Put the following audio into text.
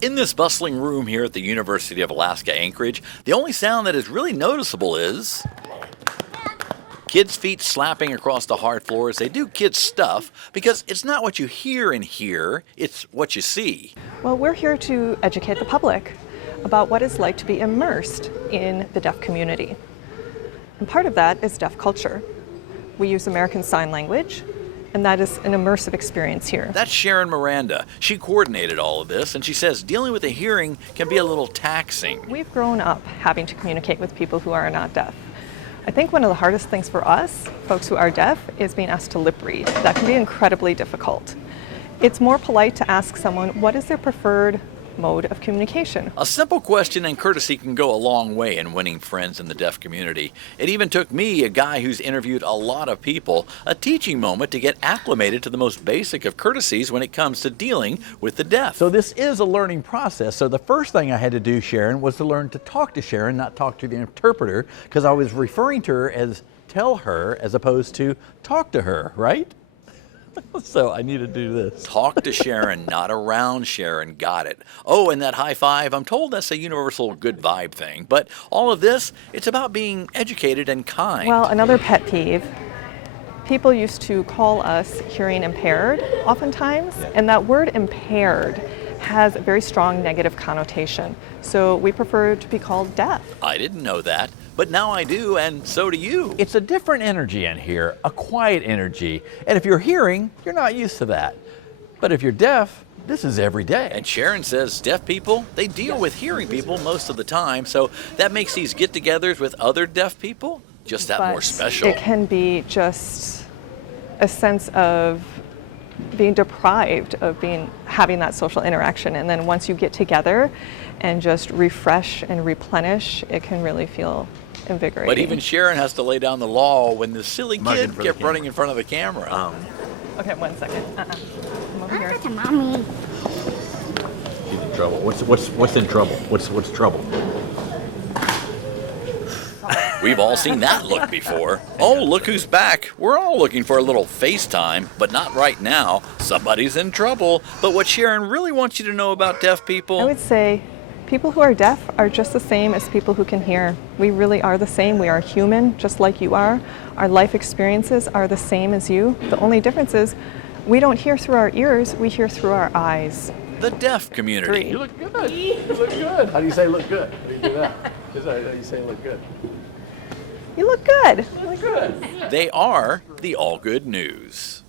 In this bustling room here at the University of Alaska Anchorage, the only sound that is really noticeable is kids' feet slapping across the hard floor as they do kids' stuff, because it's not what you hear in here, it's what you see. Well, we're here to educate the public about what it's like to be immersed in the deaf community. And part of that is deaf culture. We use American Sign Language, and that is an immersive experience here. That's Sharon Miranda. She coordinated all of this, and she says dealing with a hearing can be a little taxing. We've grown up having to communicate with people who are not deaf. I think one of the hardest things for us, folks who are deaf, is being asked to lip read. That can be incredibly difficult. It's more polite to ask someone what is their preferred mode of communication. A simple question and courtesy can go a long way in winning friends in the deaf community. It even took me, a guy who's interviewed a lot of people, a teaching moment to get acclimated to the most basic of courtesies when it comes to dealing with the deaf. So this is a learning process. So the first thing I had to do, Sharon, was to learn to talk to Sharon, not talk to the interpreter, because I was referring to her as tell her as opposed to talk to her, right? So I need to do this. Talk to Sharon, not around Sharon. Got it. Oh, and that high five, I'm told that's a universal good vibe thing. But all of this, it's about being educated and kind. Well, another pet peeve, people used to call us hearing impaired oftentimes, and that word impaired has a very strong negative connotation. So we prefer to be called deaf. I didn't know that, but now I do, and so do you. It's a different energy in here, a quiet energy. And if you're hearing, you're not used to that. But if you're deaf, this is every day. And Sharon says deaf people, they deal with hearing people most of the time, so that makes these get-togethers with other deaf people just that more special. It can be just a sense of being deprived of having that social interaction, and then once you get together and just refresh and replenish, it can really feel invigorating. But even Sharon has to lay down the law when the silly kid kept running in front of the camera. Okay, 1 second. Come over here. To mommy. She's in trouble. What's in trouble? What's trouble? We've all seen that look before. Oh, look who's back. We're all looking for a little FaceTime, but not right now. Somebody's in trouble. But what Sharon really wants you to know about deaf people, I would say people who are deaf are just the same as people who can hear. We really are the same. We are human, just like you are. Our life experiences are the same as you. The only difference is we don't hear through our ears, we hear through our eyes. the deaf community. You look good. You look good. How do you say look good? How do you do that? How do you say look good? You look good. You look good. They are the Allgood News.